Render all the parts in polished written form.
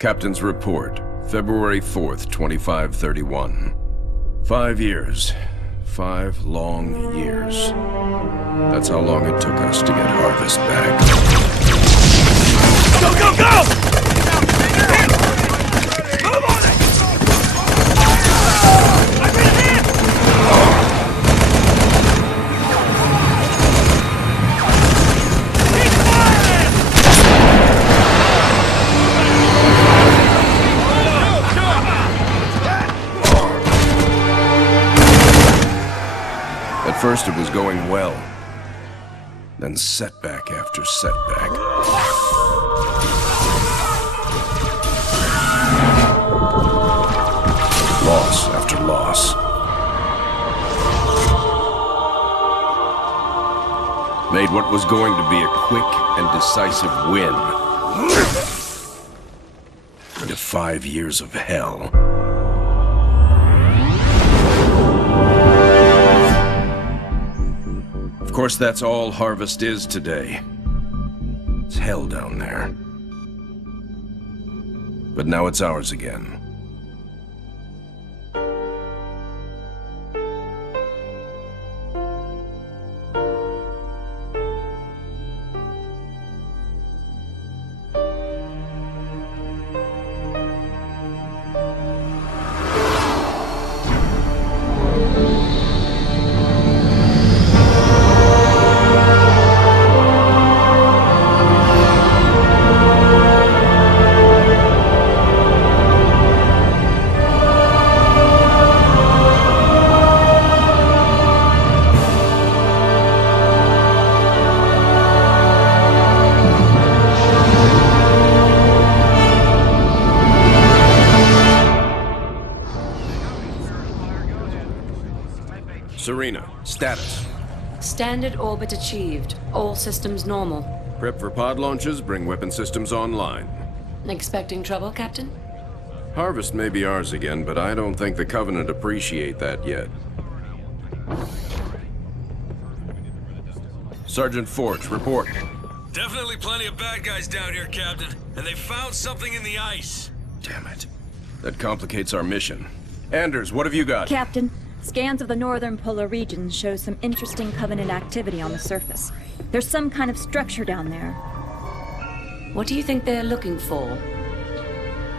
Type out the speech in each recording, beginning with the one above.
Captain's report, February 4th, 2531. 5 years. 5 long years. That's how long it took us to get Harvest back. Go, go, go! Move on it! I've been hit! Keep firing! At first it was going well. Then setback after setback. Loss after loss. Made what was going to be a quick and decisive win into 5 years of hell. Of course, that's all Harvest is today. It's hell down there. But now it's ours again. Serena, status. Standard orbit achieved. All systems normal. Prep for pod launches, bring weapon systems online. Expecting trouble, Captain? Harvest may be ours again, but I don't think the Covenant appreciate that yet. Sergeant Forge, report. Definitely plenty of bad guys down here, Captain. And they found something in the ice. Damn it. That complicates our mission. Anders, what have you got? Captain, scans of the northern polar regions show some interesting Covenant activity on the surface. There's some kind of structure down there. What do you think they're looking for?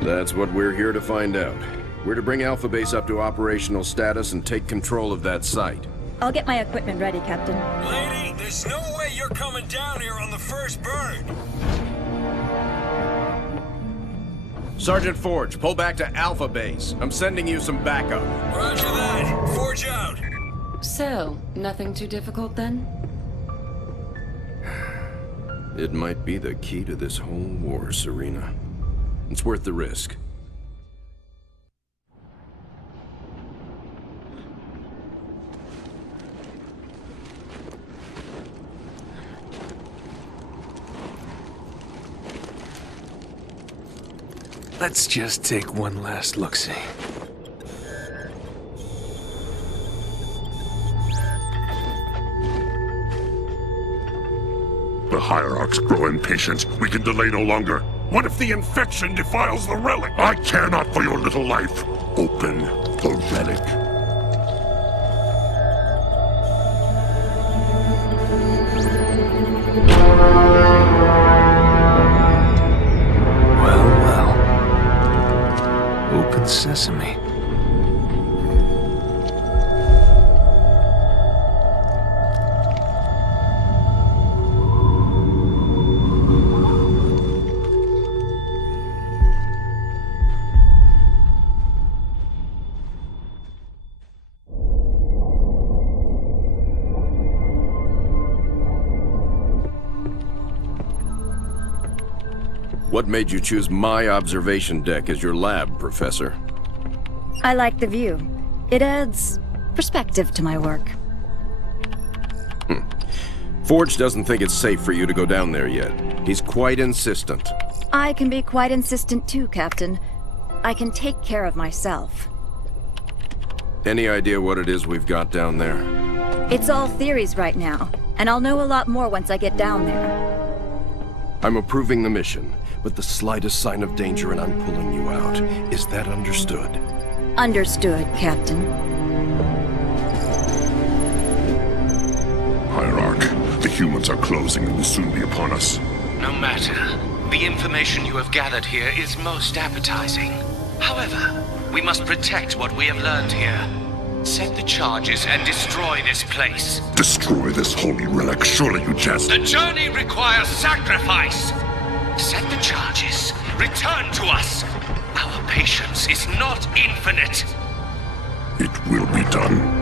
That's what we're here to find out. We're to bring Alpha Base up to operational status and take control of that site. I'll get my equipment ready, Captain. Lady, there's no way you're coming down here on the first bird. Sergeant Forge, pull back to Alpha Base. I'm sending you some backup. Roger that. Forge out. So, nothing too difficult then? It might be the key to this whole war, Serena. It's worth the risk. Let's just take one last look-see. The Hierarchs grow impatient. We can delay no longer. What if the infection defiles the relic? I care not for your little life. Open the relic. Open sesame. What made you choose my observation deck as your lab, Professor? I like the view. It adds perspective to my work. Forge doesn't think it's safe for you to go down there yet. He's quite insistent. I can be quite insistent too, Captain. I can take care of myself. Any idea what it is we've got down there? It's all theories right now, and I'll know a lot more once I get down there. I'm approving the mission, but the slightest sign of danger and I'm pulling you out. Is that understood? Understood, Captain. Hierarch, the humans are closing and will soon be upon us. No matter. The information you have gathered here is most appetizing. However, we must protect what we have learned here. Set the charges and destroy this place. Destroy this holy relic, surely you jest. The journey requires sacrifice. Set the charges. Return to us. Our patience is not infinite. It will be done.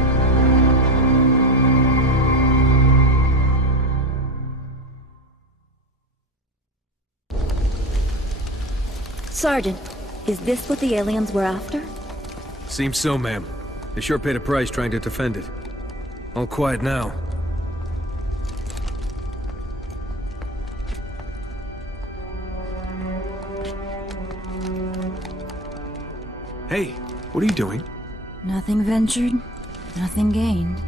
Sergeant, is this what the aliens were after? Seems so, ma'am. They sure paid a price trying to defend it. All quiet now. Hey, what are you doing? Nothing ventured, nothing gained.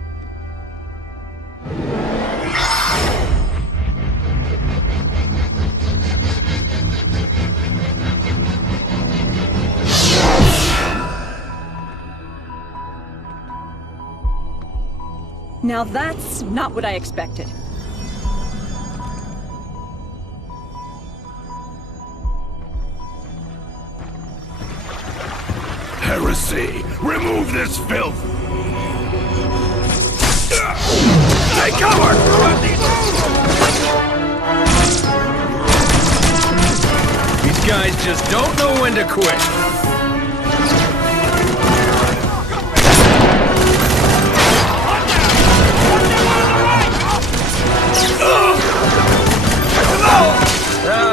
Now that's not what I expected. Heresy! Remove this filth! Take cover! These guys just don't know when to quit.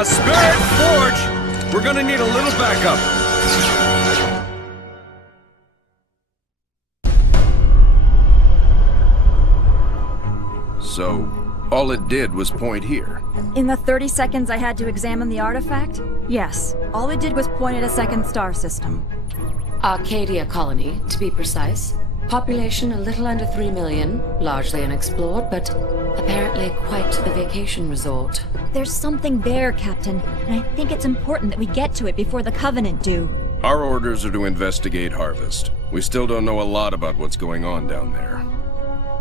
Spirit Forge! We're gonna need a little backup. So, all it did was point here. In the 30 seconds I had to examine the artifact, yes, all it did was point at a second star system. Arcadia colony, to be precise. Population a little under 3 million, largely unexplored, but apparently quite the vacation resort. There's something there, Captain, and I think it's important that we get to it before the Covenant do. Our orders are to investigate Harvest. We still don't know a lot about what's going on down there.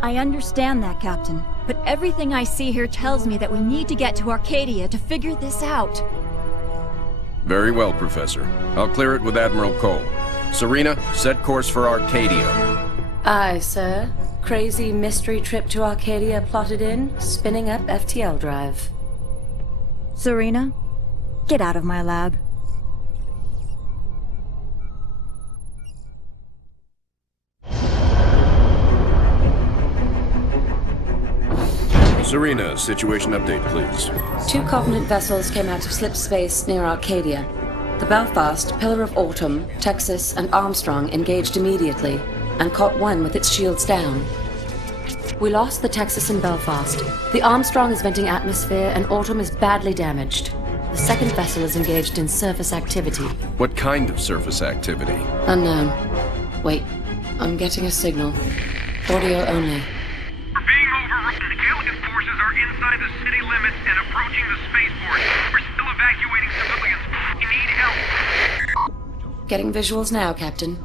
I understand that, Captain, but everything I see here tells me that we need to get to Arcadia to figure this out. Very well, Professor. I'll clear it with Admiral Cole. Serena, set course for Arcadia. Aye, sir. Crazy mystery trip to Arcadia plotted in, spinning up FTL drive. Serena, get out of my lab. Serena, situation update, please. 2 Covenant vessels came out of slip space near Arcadia. The Belfast, Pillar of Autumn, Texas, and Armstrong engaged immediately, and caught one with its shields down. We lost the Texas and Belfast. The Armstrong is venting atmosphere, and Autumn is badly damaged. The second vessel is engaged in surface activity. What kind of surface activity? Unknown. Wait, I'm getting a signal. Audio only. We're being overrun. Alien forces are inside the city limits and approaching the spaceport. We're still evacuating civilians. We need help. Getting visuals now, Captain.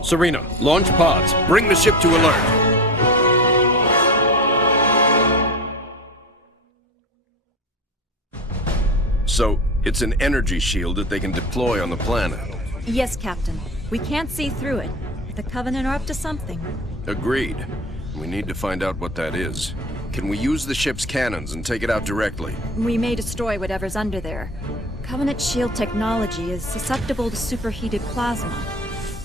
Serena, launch pods. Bring the ship to alert. So, it's an energy shield that they can deploy on the planet. Yes, Captain. We can't see through it, but the Covenant are up to something. Agreed. We need to find out what that is. Can we use the ship's cannons and take it out directly? We may destroy whatever's under there. Covenant shield technology is susceptible to superheated plasma.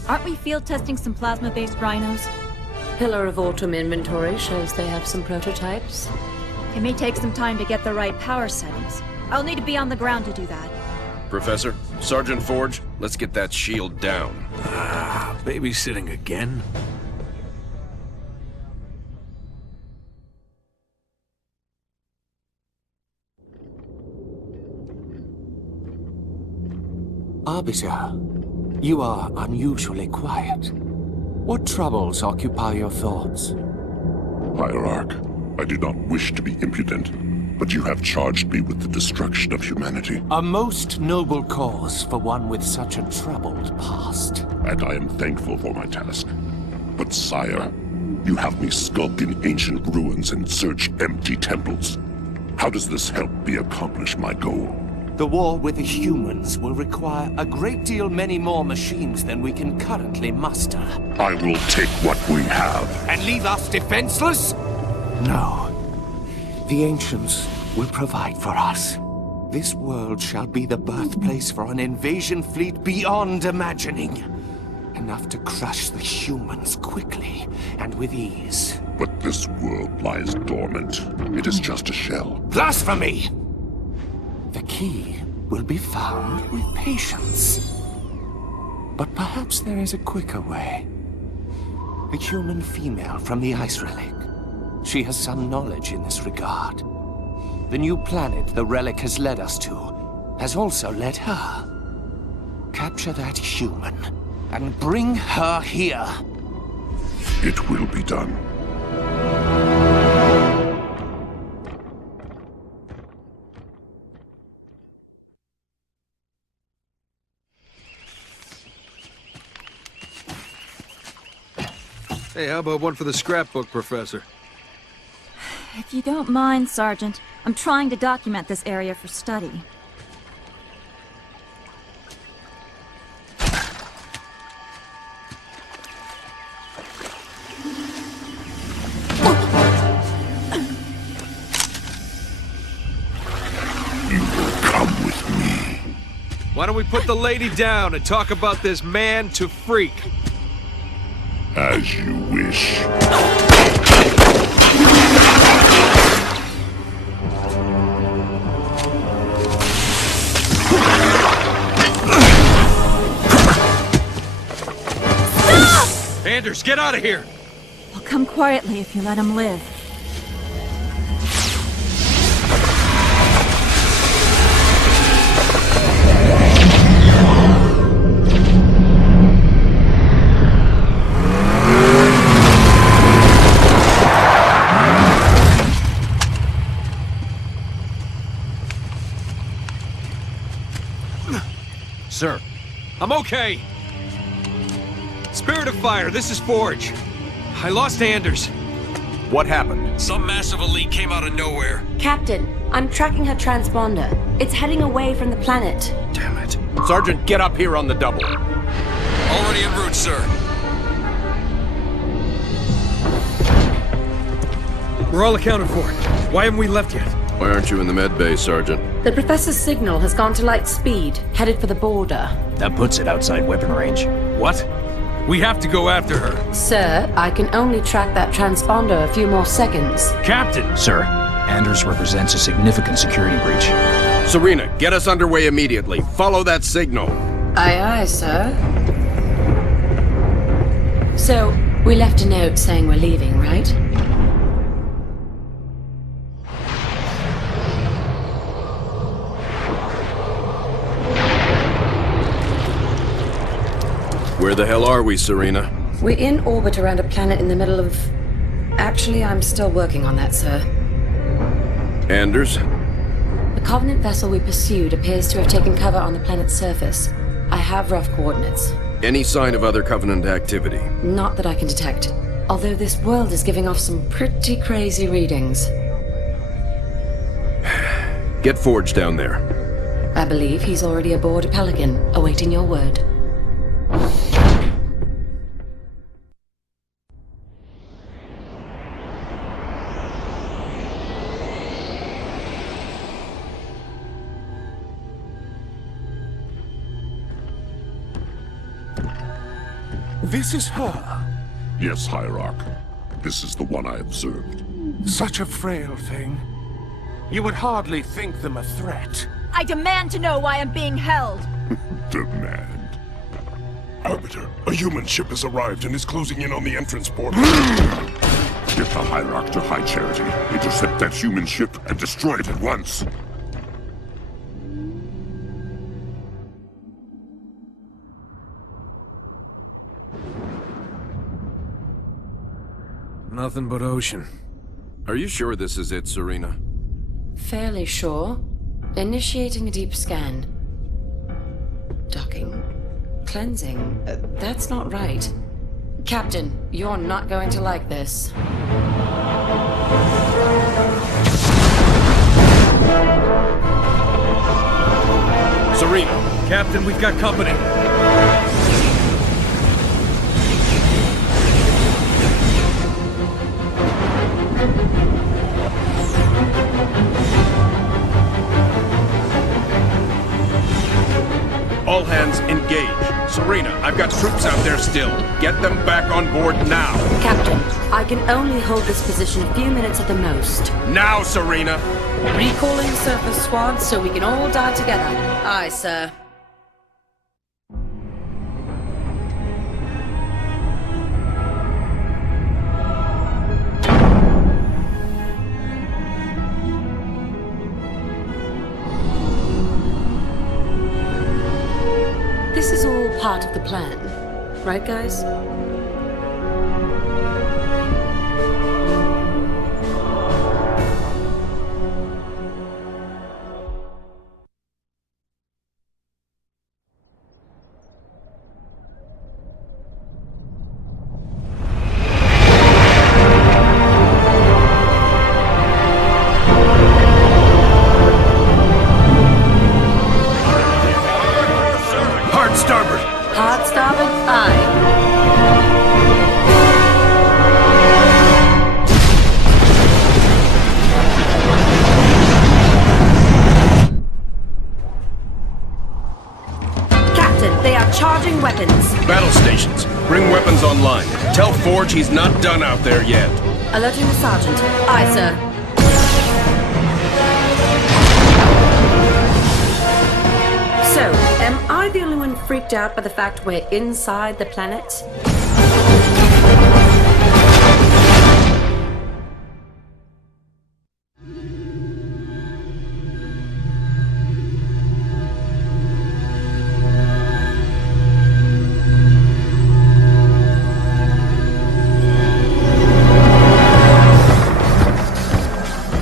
Aren't we field testing some plasma-based rhinos? Pillar of Autumn inventory shows they have some prototypes. It may take some time to get the right power settings. I'll need to be on the ground to do that. Professor, Sergeant Forge, let's get that shield down. Babysitting again? Arbiter, you are unusually quiet. What troubles occupy your thoughts? Hierarch, I do not wish to be impudent, but you have charged me with the destruction of humanity. A most noble cause for one with such a troubled past. And I am thankful for my task. But sire, you have me skulk in ancient ruins and search empty temples. How does this help me accomplish my goal? The war with the humans will require a great deal many more machines than we can currently muster. I will take what we have. And leave us defenseless? No. The ancients will provide for us. This world shall be the birthplace for an invasion fleet beyond imagining. Enough to crush the humans quickly and with ease. But this world lies dormant. It is just a shell. Blasphemy! The key will be found with patience. But perhaps there is a quicker way. The human female from the Ice Relic. She has some knowledge in this regard. The new planet the relic has led us to has also led her. Capture that human and bring her here. It will be done. Hey, how about one for the scrapbook, Professor? If you don't mind, Sergeant, I'm trying to document this area for study. You will come with me. Why don't we put the lady down and talk about this man to freak? As you wish. Anders, get out of here! I'll come quietly if you let him live. Sir. I'm okay. Spirit of Fire, this is Forge. I lost Anders. What happened? Some massive elite came out of nowhere. Captain, I'm tracking her transponder. It's heading away from the planet. Damn it. Sergeant, get up here on the double. Already en route, sir. We're all accounted for. Why haven't we left yet? Why aren't you in the med bay, Sergeant? The Professor's signal has gone to light speed, headed for the border. That puts it outside weapon range. What? We have to go after her. Sir, I can only track that transponder a few more seconds. Captain! Sir, Anders represents a significant security breach. Serena, get us underway immediately. Follow that signal. Aye, aye, sir. So, we left a note saying we're leaving, right? Where the hell are we, Serena? We're in orbit around a planet in the middle of... Actually, I'm still working on that, sir. Anders? The Covenant vessel we pursued appears to have taken cover on the planet's surface. I have rough coordinates. Any sign of other Covenant activity? Not that I can detect. Although this world is giving off some pretty crazy readings. Get Forge down there. I believe he's already aboard a Pelican, awaiting your word. This is her. Yes, Hierarch. This is the one I observed. Such a frail thing. You would hardly think them a threat. I demand to know why I'm being held. Demand. Arbiter, a human ship has arrived and is closing in on the entrance portal. Get the Hierarch to High Charity. Intercept that human ship and destroy it at once. Nothing but ocean. Are you sure this is it, Serena? Fairly sure. Initiating a deep scan. Docking. Cleansing. That's not right. Captain, you're not going to like this. Serena! Captain, we've got company. All hands engage. Serena, I've got troops out there still. Get them back on board now. Captain, I can only hold this position a few minutes at the most. Now, Serena! Recalling surface squad so we can all die together. Aye, sir. This is all part of the plan, right, guys? Hard starboard! Hard starboard, aye. Captain, they are charging weapons. Battle stations, bring weapons online. Tell Forge he's not done out there yet. Alerting the sergeant. Aye, sir. So, am I the only one freaked out by the fact we're inside the planet?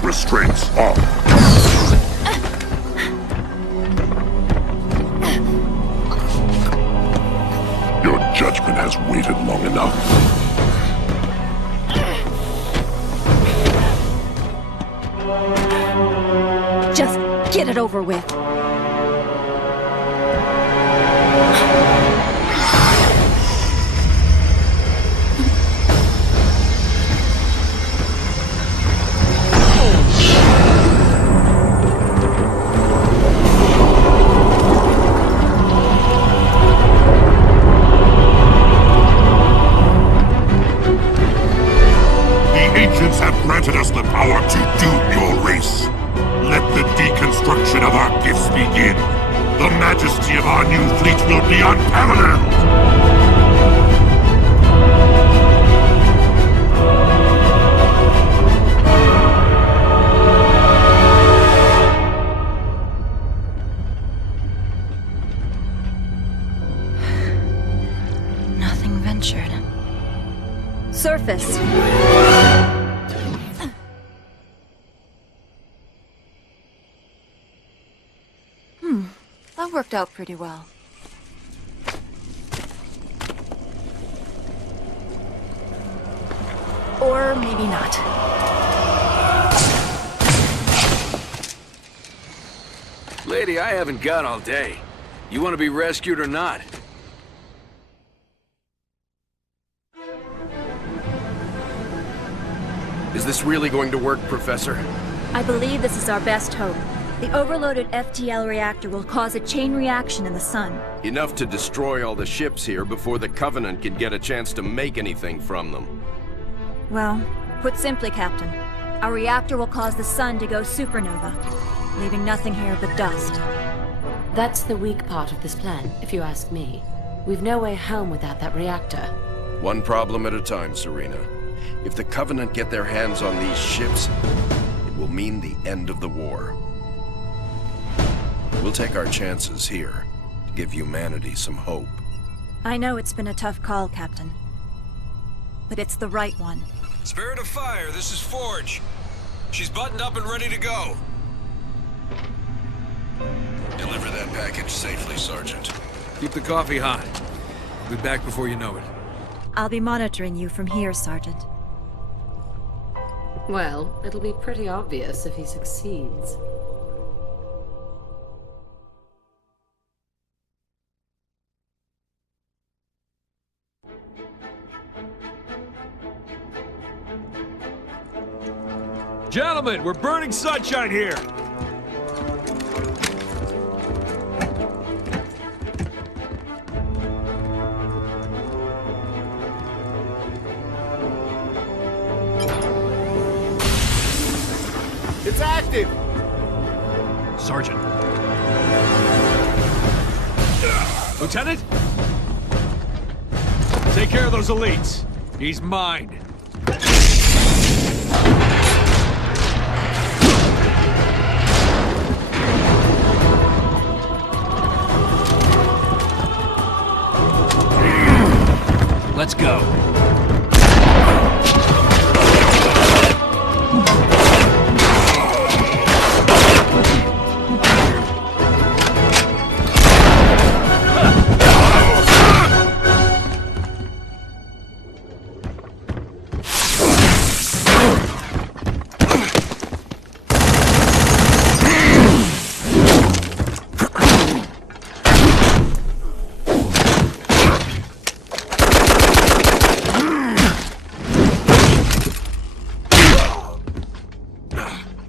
Restraints off. Your judgment has waited long enough. Just get it over with. Ancients have granted us the power to doom your race. Let the deconstruction of our gifts begin. The majesty of our new fleet will be unparalleled. Nothing ventured. Surface. That worked out pretty well. Or maybe not. Lady, I haven't got all day. You want to be rescued or not? Is this really going to work, Professor? I believe this is our best hope. The overloaded FTL reactor will cause a chain reaction in the sun. Enough to destroy all the ships here before the Covenant can get a chance to make anything from them. Well, put simply, Captain, our reactor will cause the sun to go supernova, leaving nothing here but dust. That's the weak part of this plan, if you ask me. We've no way home without that reactor. One problem at a time, Serena. If the Covenant get their hands on these ships, it will mean the end of the war. We'll take our chances here to give humanity some hope. I know it's been a tough call, Captain. But it's the right one. Spirit of Fire, this is Forge. She's buttoned up and ready to go. Deliver that package safely, Sergeant. Keep the coffee hot. I'll be back before you know it. I'll be monitoring you from here, Sergeant. Well, it'll be pretty obvious if he succeeds. Gentlemen, we're burning sunshine here. It's active! Sergeant. Lieutenant? Take care of those elites. He's mine. Let's go.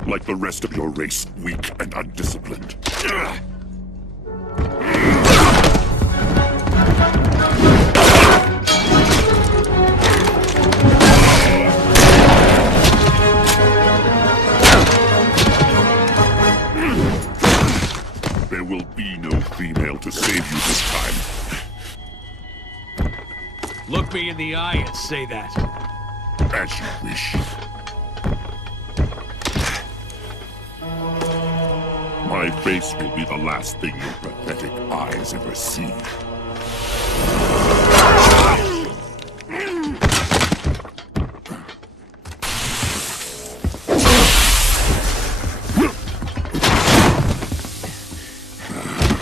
Like the rest of your race, weak and undisciplined. There will be no female to save you this time. Look me in the eye and say that. As you wish. My face will be the last thing your pathetic eyes ever see.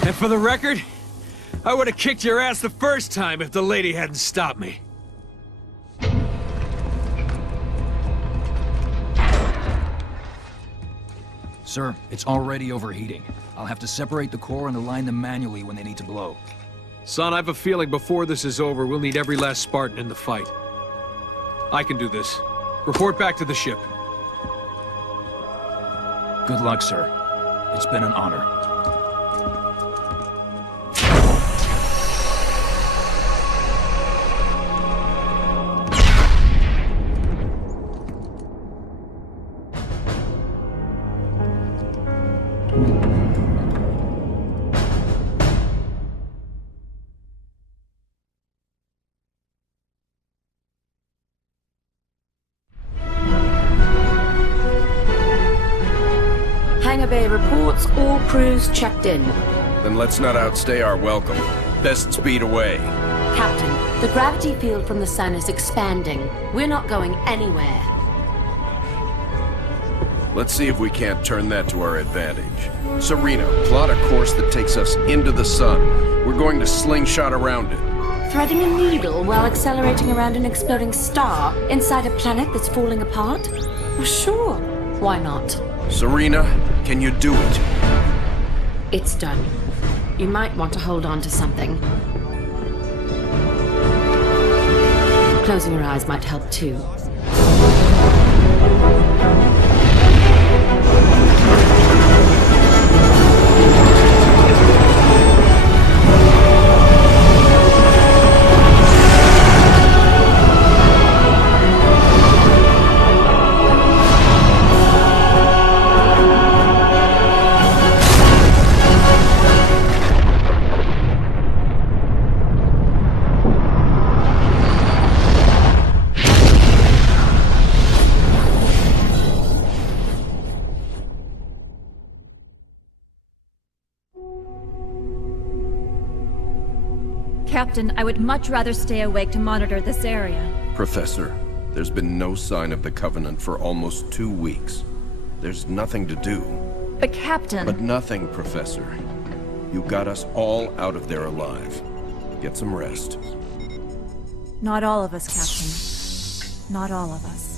And for the record, I would have kicked your ass the first time if the lady hadn't stopped me. Sir, it's already overheating. I'll have to separate the core and align them manually when they need to blow. Son, I have a feeling before this is over, we'll need every last Spartan in the fight. I can do this. Report back to the ship. Good luck, sir. It's been an honor. Hangar Bay reports all crews checked in. Then let's not outstay our welcome. Best speed away. Captain, the gravity field from the sun is expanding. We're not going anywhere. Let's see if we can't turn that to our advantage. Serena, plot a course that takes us into the sun. We're going to slingshot around it. Threading a needle while accelerating around an exploding star inside a planet that's falling apart? Well, sure. Why not? Serena, can you do it? It's done. You might want to hold on to something. Closing your eyes might help too. Captain, I would much rather stay awake to monitor this area. Professor, There's been no sign of the Covenant for almost 2 weeks. There's nothing to do. But Captain... But nothing, Professor. You got us all out of there alive. Get some rest. Not all of us, Captain. Not all of us.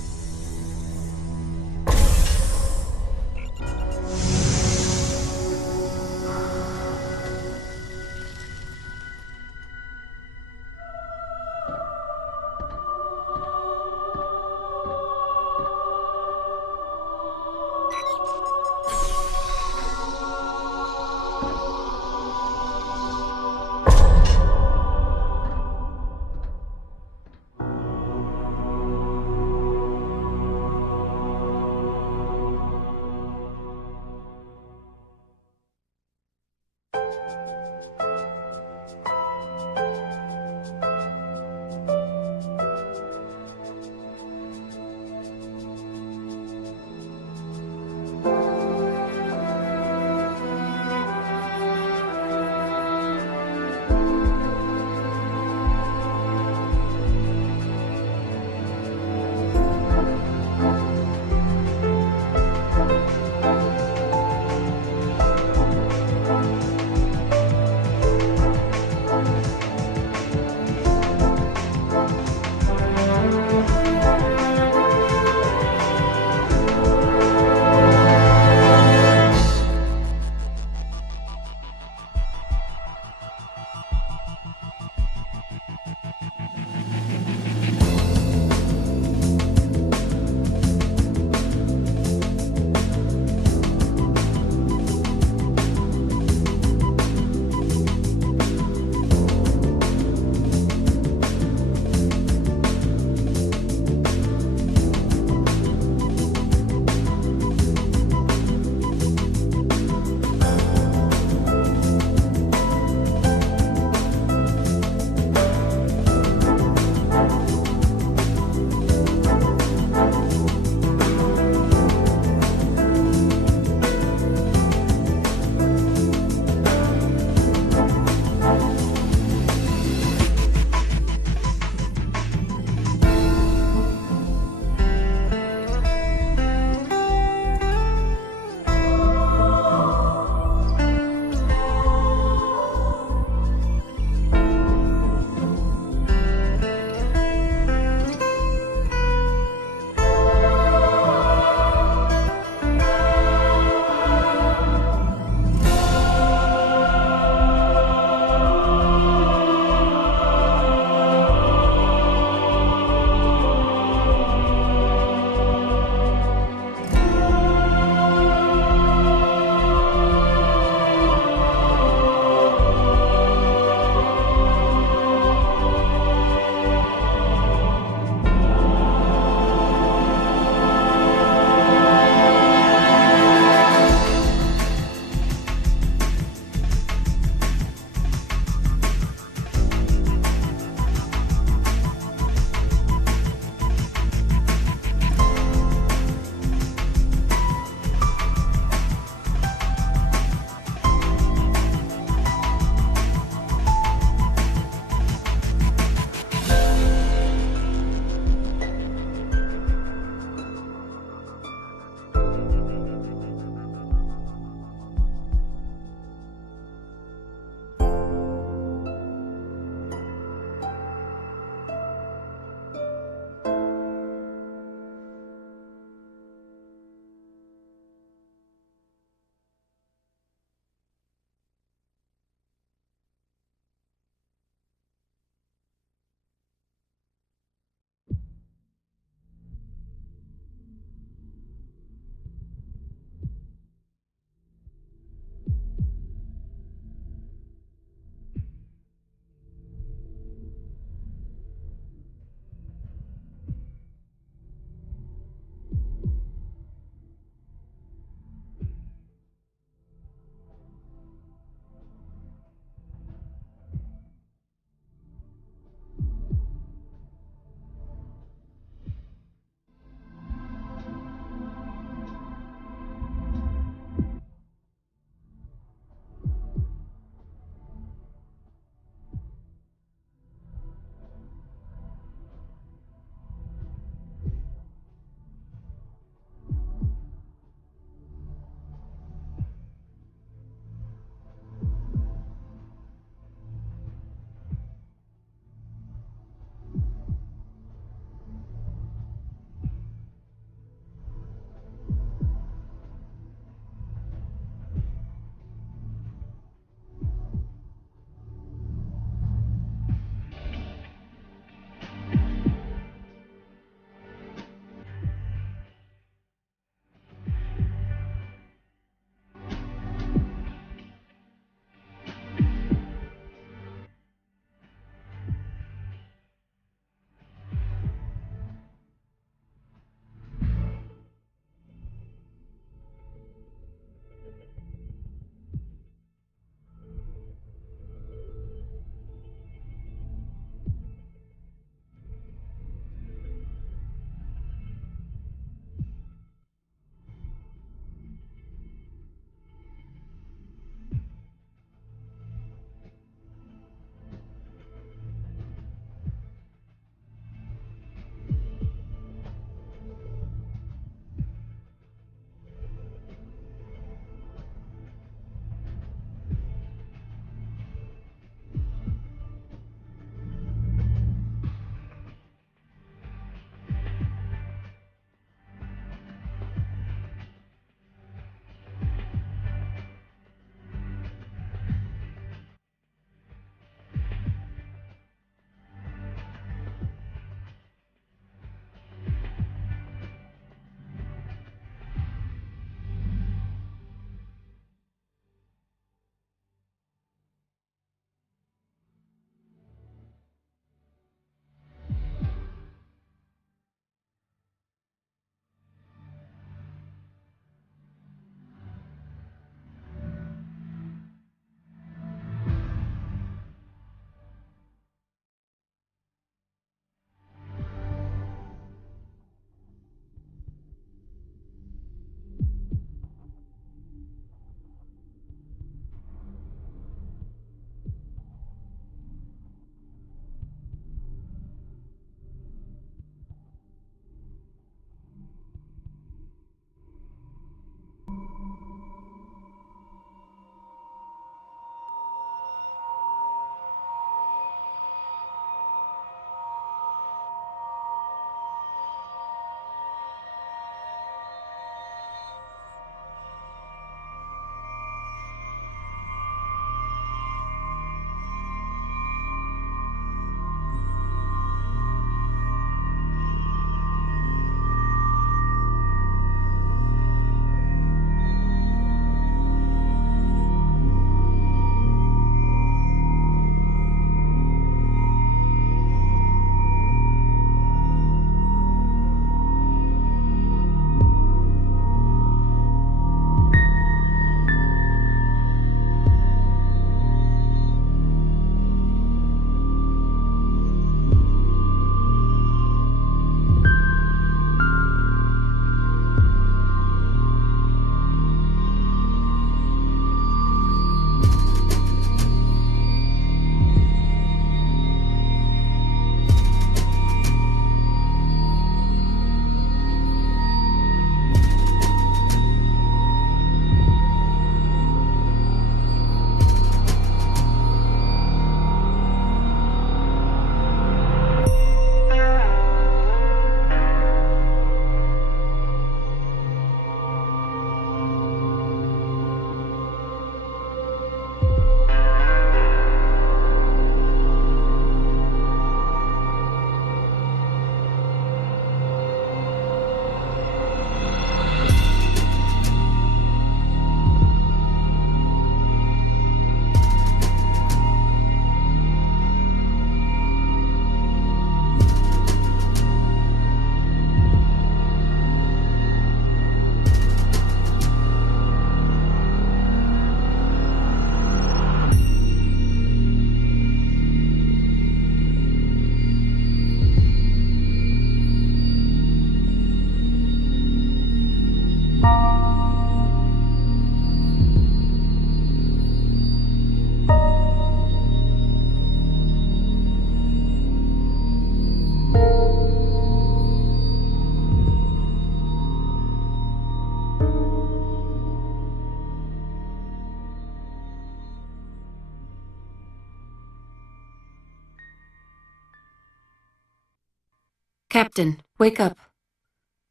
Captain, wake up.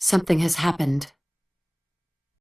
Something has happened.